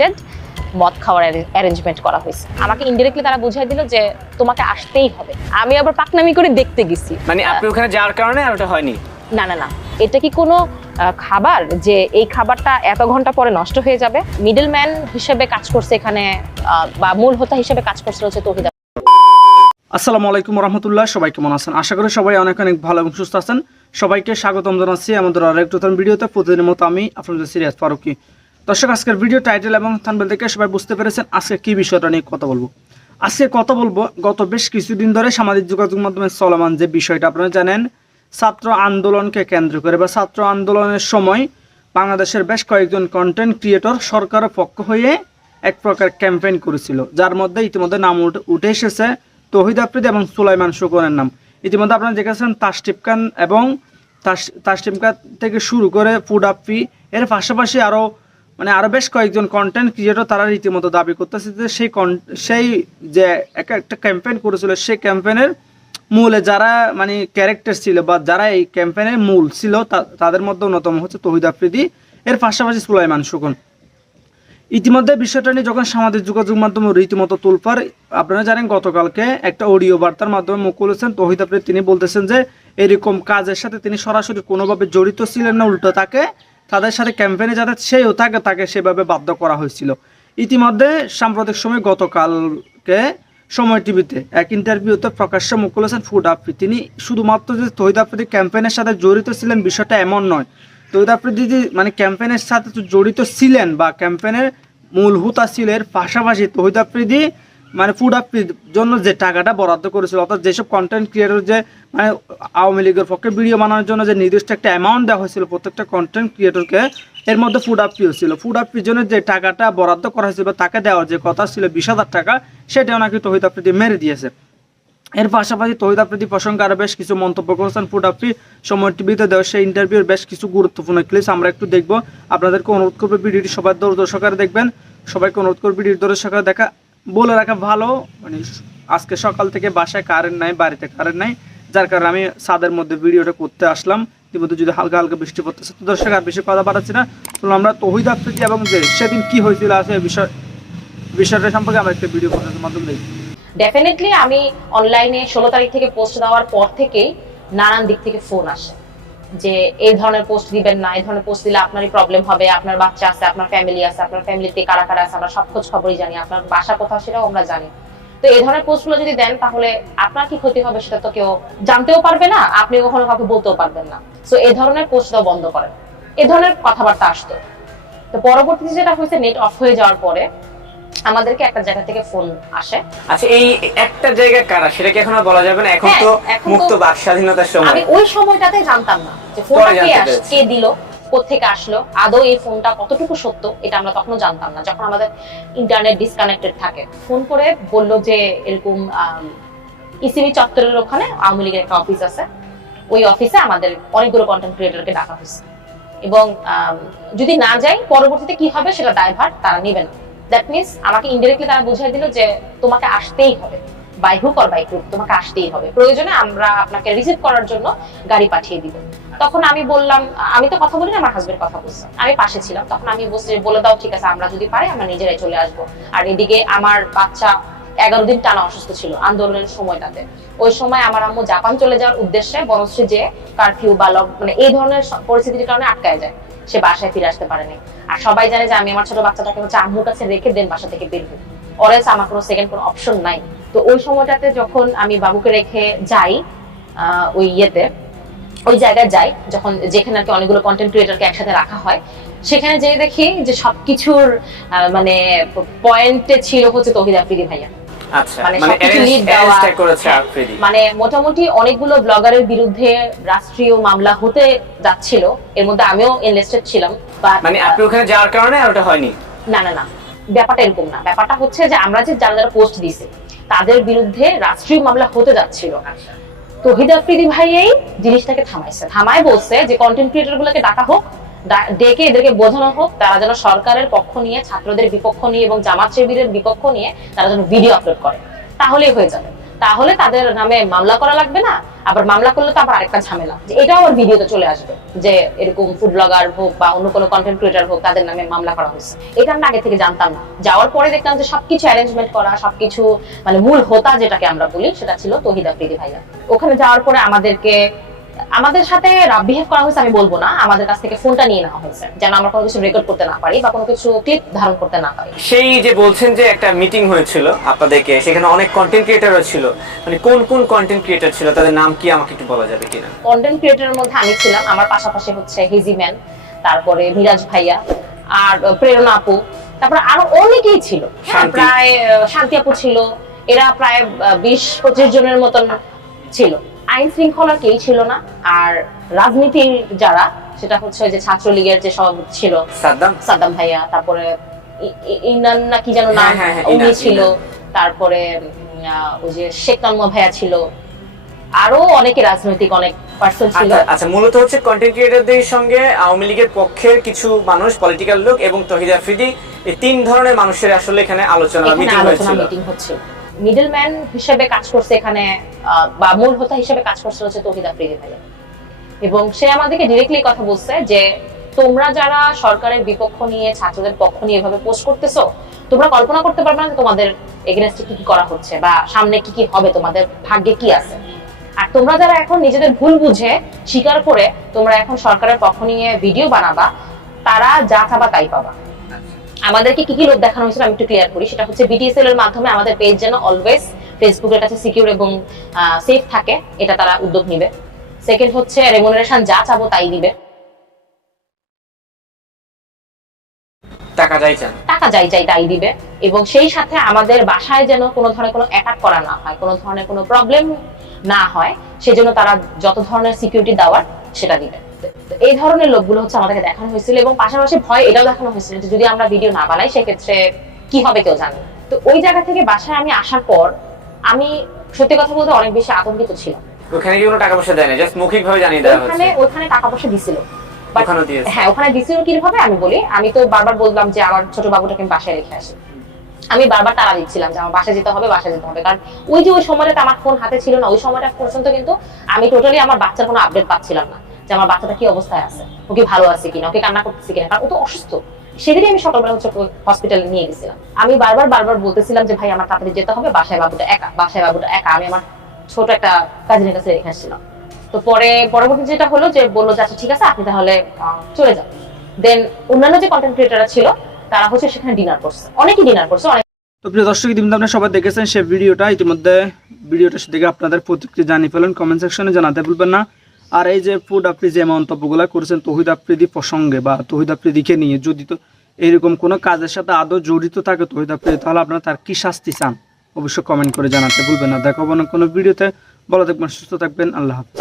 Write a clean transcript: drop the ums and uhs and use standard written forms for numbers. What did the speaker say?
Unexpected মদ খাওয়ার arrangement করা হয়েছে। আমাকে ইনডিরেক্টলি তারা বুঝাই দিল যে তোমাকে আসতেই হবে। আমি আবার পাকনামি করে দেখতে গেছি, মানে আপনি ওখানে যাওয়ার কারণে আর ওটা হয়নি। না না না, এটা কি কোনো খাবার যে এই খাবারটা এত ঘন্টা পরে নষ্ট হয়ে যাবে? মিডল ম্যান হিসেবে কাজ করছে এখানে, বা মূল হোতা হিসেবে কাজ করছে হচ্ছে তৌহিদ। আসসালামু আলাইকুম রহমতুল্লাহ, সবাই কেমন আছেন? আশা করি সবাই অনেক অনেক ভালো এবং সুস্থ আছেন। সবাইকে স্বাগতম জানাচ্ছি আমাদের আরেকটি নতুন ভিডিওতে। প্রতিদিনের মতো আমি আপনাদের সিরিয়াস ফারুকি। দর্শক, আজকের ভিডিও টাইটেল এবং থাম্বনেল দেখে সবাই বুঝতে পেরেছেন আজকে কি বিষয়টা নিয়ে কথা বলবো। আজকে কথা বলবো গত বেশ কিছুদিন ধরে সামাজিক যোগাযোগ মাধ্যমে চলমান যে বিষয়টা, আপনারা জানেন ছাত্র আন্দোলনকে কেন্দ্র করে বা ছাত্র আন্দোলনের সময় বাংলাদেশের বেশ কয়েকজন কন্টেন্ট ক্রিয়েটর সরকারের পক্ষ হয়ে এক প্রকার ক্যাম্পেইন করেছিল, যার মধ্যে ইতিমধ্যে নাম উঠে এসেছে তৌহিদ আফ্রিদি এবং সুলাইমান শুকনের নাম। ইতিমধ্যে আপনারা দেখেছেন তাসটিপ খান এবং তাসটিপ খান থেকে শুরু করে ফুড আফ্রি, এর পাশাপাশি আরও বেশ কয়েকজন কন্টেন্ট ক্রিয়েটর তারা রীতিমতো দাবি করতেছে যে সেই যে একটা ক্যাম্পেইন করেছিল, সেই ক্যাম্পেইনের মূলে যারা ক্যারেক্টার ছিল বা যারা এই ক্যাম্পেইনের মূল ছিল তাদের মধ্যে অন্যতম হচ্ছে তৌহিদ আফ্রিদি, এর পাশাপাশি সুলাইমান শুকন। ইতিমধ্যে বিষয়টা নিয়ে যখন সামাজিক যোগাযোগ মাধ্যমে রীতিমতো তোলপাড়, আপনারা জানেন গতকালকে একটা অডিও বার্তার মাধ্যমে মুখ খুলেছেন তৌহিদ আফ্রিদি। তিনি বলতেছেন যে এরকম কাজের সাথে তিনি সরাসরি কোনোভাবে জড়িত ছিলেন না, উল্টো তাদের সাথে ক্যাম্পেইনে যাতে সেও তাকে সেভাবে বাধ্য করা হয়েছিল। ইতিমধ্যে সাম্প্রতিক সময় গতকালকে সময় টিভিতে এক ইন্টারভিউতে প্রকাশ্যে মুখ খুলেছেন ফুড আফ্রি। তিনি শুধুমাত্র যে তৌহিদ আফ্রিদি ক্যাম্পেইনের সাথে জড়িত ছিলেন বিষয়টা এমন নয়, তৌহিদ আফ্রিদি ক্যাম্পেইনের সাথে জড়িত ছিলেন বা ক্যাম্পেইনের মূল হুতা ছিল, এর পাশাপাশি তৌহিদ আফ্রিদি ফুড আফ্রির জন্য যে টাকাটা বরাদ্দ করেছিল, অর্থাৎ যেসব কন্টেন্ট ক্রিয়েটর যে আওয়ামী লীগের পক্ষে ভিডিও বানানোর জন্য যে নির্দিষ্ট একটা অ্যামাউন্ট দেওয়া হয়েছিল প্রত্যেকটা কন্টেন্ট ক্রিয়েটরকে, এর মধ্যে ফুড আফ্রিও ছিল। ফুড আফ্রির জন্য যে টাকাটা বরাদ্দ করা হয়েছিল বা তাকে দেওয়ার যে কথা ছিল 20,000 টাকা, সেটাও নাকি তৌহিদ আফ্রিদি মেরে দিয়েছে। এর পাশাপাশি তৌহিদ আফ্রিদি প্রসঙ্গে আরও বেশ কিছু মন্তব্য করেছেন ফুড আফ্রি। সময় টিভিতে দেওয়া সেই ইন্টারভিউর বেশ কিছু গুরুত্বপূর্ণ ক্লিপস আমরা একটু দেখবো। আপনাদেরকে অনুরোধ করবো ভিডিওটি সবাই দর্শকরা দেখবেন, সবাইকে অনুরোধ করবো ভিডিওর দর্শকরা দেখা। বলে রাখা ভালো, আজকে সকাল থেকে বাসায় কারেন্ট নাই, বাড়িতে কারেন্ট নাই, যার কারণে আমি ছাদের মধ্যে ভিডিওটা করতে আসলাম। ইতিমধ্যে যদি হালকা হালকা বৃষ্টি পড়তেছে, তো দর্শক আর বেশি কথা বাড়াচ্ছি না, চলুন আমরা তৌহিদ আফ্রিদি এবং যে সেদিন কি হয়েছিল আছে বিষয়টা সম্পর্কে আমরা একটা ভিডিও করার মাধ্যমে দেখি। ডেফিনেটলি আমি অনলাইনে 16 তারিখ থেকে পোস্ট দেওয়ার পর থেকেই নানান দিক থেকে ফোন আসে যে এই ধরনের পোস্ট দিবেন না, এই ধরনের পোস্ট দিলে আপনারই প্রবলেম হবে, আপনার বাচ্চা আছে, আপনার ফ্যামিলি আছে, আপনার ফ্যামিলিতে কারা কারা আছে আমরা সব খোঁজ খবরই জানি, আপনার বাসা কোথাও সেটাও আমরা জানি। তো এই ধরনের পোস্টগুলো যদি দেন তাহলে আপনার কি ক্ষতি হবে সেটা তো কেউ জানতেও পারবে না, আপনি কখনো কাউকে বলতেও পারবেন না। সো এই ধরনের পোস্ট দাও বন্ধ করেন, এই ধরনের কথাবার্তা আসতো। তো পরবর্তীতে যেটা হয়েছে, নেট অফ হয়ে যাওয়ার পরে আমাদেরকে একটা জায়গা থেকে ফোন আসে। আচ্ছা, এই একটা জায়গা কারা সেটা কি এখনো বলা যাবে না? এখন তো মুক্ত বাক স্বাধীনতার সময়। আমি ওই সময়টাতে জানতাম না যে ফোনটা কে দিল, কোত্থেকে আসলো, আদৌ এই ফোনটা কতটুকু সত্য, এটা আমরা তখনও জানতাম না। যখন আমাদের ইন্টারনেট ডিসকানেক্টেড থাকে, ফোন করে বললো যে এরকম ইসিবি চত্বরের ওখানে আওয়ামী লীগের একটা অফিস আছে, ওই অফিসে আমাদের অনেকগুলো কন্টেন্ট ক্রিয়েটরকে ডাকা হয়েছে এবং যদি না যাই পরবর্তীতে কি হবে সেটা দায়ভার তারা নেবে না। দ্যাট মিনস আমাকে ইনডিরেক্টলি তারা বুঝাই দিল যে তোমাকে আসতেই হবে, by hook or by crook তোমাকে আসতেই হবে, প্রয়োজনে আমরা আপনাকে রিসিভ করার জন্য গাড়ি পাঠিয়ে দিব। তখন আমি বললাম, আমি তো কথা বলি না, আমার হাজবেন্ড কথা বলছে, আমি পাশে ছিলাম, তখন আমি বলে দাও ঠিক আছে, আমরা যদি পারি আমরা নিজেরাই চলে আসবো। আর এদিকে আমার বাচ্চা 11 দিন টানা অসুস্থ ছিল আন্দোলনের সময়টাতে। ওই সময় আমার আম্মু জাপান চলে যাওয়ার উদ্দেশ্যে বনশ্রী যে কারফিউ বা এই ধরনের পরিস্থিতির কারণে আটকায় যায়, সে বাসায় ফিরে আসতে পারেনি। আর সবাই জানে যে আমি আমার ছোট বাচ্চাটাকে হচ্ছে আম্মুর কাছে রেখে দেন বাসা থেকে বের হই, অরেলস আমার কোনো সেকেন্ড কোনো অপশন নাই। তো ওই সময়টাতে যখন আমি বাবুকে রেখে যাই ওই জায়গায় যাই, যখন যেখানে আর কি অনেকগুলো কন্টেন্ট ক্রিয়েটরকে একসাথে রাখা হয়, সেখানে যেয়ে দেখি যে সবকিছুর পয়েন্টে ছিল হচ্ছে তৌহিদ আফ্রিদি ভাইয়া। মোটামুটি অনেকগুলো ব্লগারের বিরুদ্ধে রাষ্ট্রীয় মামলা হতে যাচ্ছিল, এর মধ্যে আমিও ইনভেস্টেড ছিলাম। আপনি ওখানে যাওয়ার কারণে আর ওটা হয়নি? না না না, ব্যাপারটা এরকম না। ব্যাপারটা হচ্ছে যে আমরা যে যারা পোস্ট দিছে তাদের বিরুদ্ধে রাষ্ট্রীয় মামলা হতে যাচ্ছিল। তৌহিদ আফ্রিদি ভাই এই জিনিসটাকে থামায় বলছে যে কন্টেন্ট ক্রিয়েটর গুলোকে ডাকা হোক, ডেকে এদেরকে বোঝানো হোক তারা যেন সরকারের পক্ষ নিয়ে, ছাত্রদের বিপক্ষ নিয়ে এবং জামাত শিবিরের বিপক্ষ নিয়ে তারা যেন ভিডিও আপলোড করে, তাহলেই হয়ে যাবে। তাহলে তাদের নামে মামলা করা লাগবে না, আবার মামলা করলে তো আবার আরেকটা ঝামেলা, যে এটাও আবার ভিডিওতে চলে আসবে যে এরকম ফুড ব্লগার হোক বা অন্য কোনো কন্টেন্ট ক্রিয়েটর হোক তাদের নামে মামলা করা হয়েছে। এটা আমরা আগে থেকে জানতাম না, যাওয়ার পরে দেখলাম যে সবকিছু অ্যারেঞ্জমেন্ট করা, সবকিছু মানে মূল হোতা যেটাকে আমরা বলি সেটা ছিল তৌহিদ আফ্রিদি ভাইয়া। ওখানে যাওয়ার পরে আমাদের সাথে রাফ বিহেভ করা হয়েছে আমি বলবো না, আমাদের কাছ থেকে ফোনটা নিয়ে নেওয়া হয়েছে যেন আমরা কোনো কিছু রেকর্ড করতে না পারি বা কোনো কিছু ক্লিপ ধারণ করতে না পারি। সেই যে বলছেন যে একটা মিটিং হয়েছিল আপনাদেরকে, সেখানে অনেক কন্টেন্ট ক্রিয়েটরও ছিল, মানে কোন কোন কন্টেন্ট ক্রিয়েটর ছিল, তাদের নাম কি আমাকে একটু বলা যাবে কিনা? কন্টেন্ট ক্রিয়েটরের মধ্যে আমি ছিলাম, আমার পাশাপাশি হচ্ছে হিজি ম্যান, তারপরে মিরাজ ভাইয়া আর প্রেরণা আপু, তারপরে আরো অনেকেই ছিল, প্রায় শান্তি আপু ছিল, এরা প্রায় 20-25 জনের মতন ছিল। আইন শৃঙ্খলা কেউ ছিল না। আর রাজনীতির যারা, সেটা হচ্ছে ওই যে ছাত্রলীগের যে সভাপতি ছিল সাদ্দাম ভাইয়া, তারপরে ইনান না কি যেন নাম, উনি ছিল, তারপরে ওই যে শেখ তন্ময় ভাইয়া ছিল, আরো অনেকে রাজনৈতিক অনেক পার্সন ছিল। আচ্ছা, মূলত হচ্ছে কন্টেন্ট ক্রিয়েটরদের সঙ্গে আওয়ামী লীগের পক্ষের কিছু মানুষ, পলিটিক্যাল লোক এবং তৌহিদ আফ্রিদি, এই তিন ধরনের মানুষের আসলে এখানে আলোচনা মিটিং হচ্ছিল। মিডলম্যান হিসেবে কাজ করছে এখানে, বা মূল হোতা হিসেবে কাজ করছে হচ্ছে তৌহিদ আফ্রিদি ভাইয়া, এবং সে আমাদেরকে ডিরেক্টলি কথা বলছে যে তোমরা যারা সরকারের বিপক্ষ নিয়ে ছাত্রদের পক্ষ নিয়ে এভাবে পোস্ট করতেছো, তোমরা কল্পনা করতে পারবে না তোমাদের এগেইনস্টে কি কি করা হচ্ছে বা সামনে কি কি হবে, তোমাদের ভাগ্যে কি আছে। আর তোমরা যারা এখন নিজেদের ভুল বুঝে স্বীকার করে তোমরা এখন সরকারের পক্ষ নিয়ে ভিডিও বানাবা, তারা যা চাবা তাই পাবা। আমাদেরকে কি কি লোক দেখানো হয়েছিল আমি একটু ক্লিয়ার করি। সেটা হচ্ছে বিটিএসএল এর মাধ্যমে আমাদের পেজ যেন অলওয়েজ ফেসবুকের কাছে সিকিউর এবং সেফ থাকে, এটা তারা উদ্যোগ নিবে। সেকেন্ড হচ্ছে রেমুনারেশন যা চাবো তাই দিবে, টাকা যাই চাই তাই দিবে, এবং সেই সাথে আমাদের বাসায় যেন কোনো ধরনের কোনো অ্যাটাক করা না হয়, কোনো ধরনের কোনো প্রবলেম না হয়, সেজন্য তারা যত ধরনের সিকিউরিটি দেওয়ার সেটা দিবে। এই ধরনের লোকগুলো হচ্ছে আমাদেরকে দেখানো হয়েছিল, এবং পাশাপাশি ভয় এটাও দেখানো হয়েছিল যে যদি আমরা ভিডিও না বানাই সেক্ষেত্রে কি হবে কেউ জানে না। তো ওই জায়গা থেকে বাসায় আমি আসার পর আমি সত্যি কথা বলতে অনেক বেশি আতঙ্কিত ছিলাম। ওখানে কি কোনো টাকা পয়সা দেয় না, জাস্ট মৌখিকভাবে জানিয়ে দেওয়া হচ্ছে? ওখানে টাকা পয়সা দিছিল। হ্যাঁ, ওখানে দিছিল কিভাবে আমি বলি। আমি তো বারবার বললাম যে আমার ছোট বাবুটাকে আমি বাসায় রেখে আসি, আমি বারবার তাড়া দিচ্ছিলাম যে আমার বাসায় যেতে হবে, কারণ ওই যে ওই সময়টা আমার ফোন হাতে ছিল না, ওই সময়টা পর্যন্ত কিন্তু আমি টোটালি আমার বাচ্চার কোনো আপডেট পাচ্ছিলাম না যে আমার বাচ্চাটা কি অবস্থায় আছে, ও কি ভালো আছে কিনা, ওকে কান্না করতেছে কিনা, কারণ ও তো অসুস্থ। সেদিনই আমি সকালবেলা হচ্ছে হসপিটালে নিয়ে গেছিলাম। আমি বারবার বলতেছিলাম যে ভাই আমার তাড়াতাড়ি যেতে হবে, বাসায় বাবুটা একা। আমি আমার ছোট একটা কাজিনের কাছে রেখে আসছিলাম। তো পরবর্তী যেটা হলো যে বললো যে আচ্ছা ঠিক আছে আপনি তাহলে চলে যান। দেন অন্যান্য যে কন্টেন্ট ক্রিয়েটররা ছিল তারা হচ্ছে সেখানে ডিনার করছে, অনেকেই ডিনার করছে। তো প্রিয় দর্শক, ইতিমধ্যে আপনারা সবাই দেখেছেন সেই ভিডিওটা। ইতিমধ্যে ভিডিওটা দেখে আপনাদের প্রতিক্রিয়া জানিয়ে ফেলেন, কমেন্ট সেকশনে জানাতে ভুলবেন না। আর এই যে ফুড আফ্রিদি যে মন্তব্যগুলো করেছেন তৌহিদ আফ্রিদি প্রসঙ্গে বা তৌহিদ আফ্রিদিকে নিয়ে, যদি তো এরকম কোনো কাজের সাথে আদৌ জড়িত থাকে তৌহিদ আফ্রিদি, তাহলে আপনারা তার কি শাস্তি চান অবশ্যই কমেন্ট করে জানাতে ভুলবেন না। দেখাবো না কোনো ভিডিওতে, ভালো থাকবেন, সুস্থ থাকবেন, আল্লাহ হাফেজ।